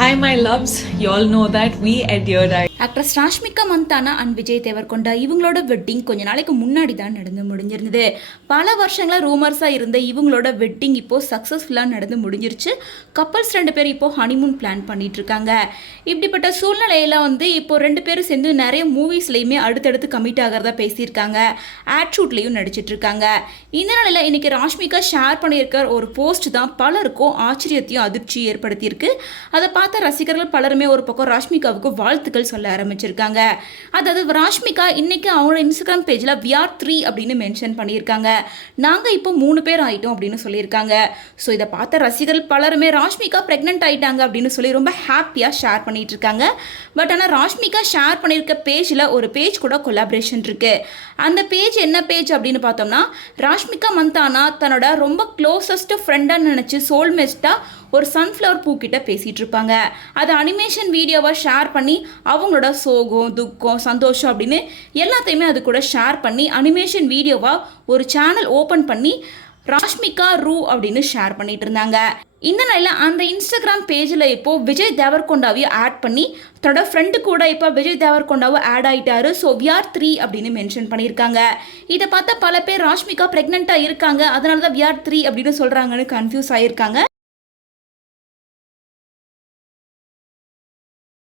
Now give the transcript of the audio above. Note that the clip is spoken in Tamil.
Hi, my loves. You all know that we at Dear Diary. Actress Rashmika Mandhana and Vijay Deverakonda இவங்களோட வெட்டிங் கொஞ்ச நாளைக்கு முன்னாடி தான் நடந்து முடிஞ்சிருந்தது. பல வருஷங்களாக ரூமர்ஸாக இருந்த இவங்களோட வெட்டிங் இப்போது சக்ஸஸ்ஃபுல்லாக நடந்து முடிஞ்சிருச்சு. கப்பல்ஸ் 2 பேர் இப்போது ஹனிமூன் பிளான் பண்ணிட்டு இருக்காங்க. இப்படிப்பட்ட சூழ்நிலையில் இப்போ 2 பேரும் சேர்ந்து நிறைய மூவிஸ்லையுமே அடுத்தடுத்து கமிட் ஆகிறதா பேசியிருக்காங்க. ஆட் ஷூட்லேயும் நடிச்சிட்டு இருக்காங்க. இந்த நிலையில் இன்னைக்கு ராஷ்மிகா ஷேர் பண்ணியிருக்கிற ஒரு போஸ்ட் தான் பலருக்கும் ஆச்சரியத்தையும் அதிர்ச்சியும் ஏற்படுத்தியிருக்கு. அதை பார்த்த ரசிகர்கள் பலருமே ஒரு பக்கம் ராஷ்மிகாவுக்கு வாழ்த்துக்கள் சொல்ல ஆரம்பிச்சிருக்காங்க. அதாவது ராஷ்மிகா இன்னைக்கு அவங்களோட இன்ஸ்டாகிராம் பேஜில் VR3 அப்படின்னு மென்ஷன் பண்ணியிருக்காங்க. நாங்கள் இப்போ 3 பேர் ஆகிட்டோம் அப்படின்னு சொல்லியிருக்காங்க. ஸோ இதை பார்த்த ரசிகர்கள் பலருமே ராஷ்மிகா ப்ரெக்னென்ட் ஆகிட்டாங்க அப்படின்னு சொல்லி ரொம்ப ஹாப்பியாக ஷேர் பண்ணிட்டு இருக்காங்க. பட் ஆனால் ராஷ்மிகா ஷேர் பண்ணியிருக்க பேஜில் ஒரு பேஜ் கூட கொலாபரேஷன் இருக்கு. அந்த பேஜ் என்ன பேஜ் அப்படின்னு பார்த்தோம்னா, ராஷ்மிகா மந்தானா தன்னோட ரொம்ப க்ளோசஸ்ட் ஃப்ரெண்டாக நினச்சி சோல்மேஸ்ட்டாக ஒரு சன்ஃப்ளவர் பூக்கிட்ட பேசிகிட்டு இருப்பாங்க. அதை அனிமேஷன் வீடியோவை ஷேர் பண்ணி அவங்களோட சோகம், துக்கம், சந்தோஷம் அப்படின்னு எல்லாத்தையுமே அது கூட ஷேர் பண்ணி அனிமேஷன் வீடியோவாக ஒரு சேனல் ஓப்பன் பண்ணி ராஷ்மிகா ரூ அப்படின்னு ஷேர் பண்ணிட்டு இருந்தாங்க. இந்த நிலையில் அந்த இன்ஸ்டாகிராம் பேஜில் இப்போது விஜய் தேவர்கொண்டாவையும் ஆட் பண்ணி தன்னோட ஃப்ரெண்டு கூட இப்போ விஜய் தேவர்கொண்டாவும் ஆட் ஆகிட்டாரு. ஸோ VR3 அப்படின்னு மென்ஷன் பண்ணியிருக்காங்க. இதை பார்த்தா பல பேர் ராஷ்மிகா ப்ரெக்னெண்ட்டாக இருக்காங்க, அதனால தான் VR3 அப்படின்னு சொல்கிறாங்கன்னு கன்ஃபியூஸ் ஆகியிருக்காங்க.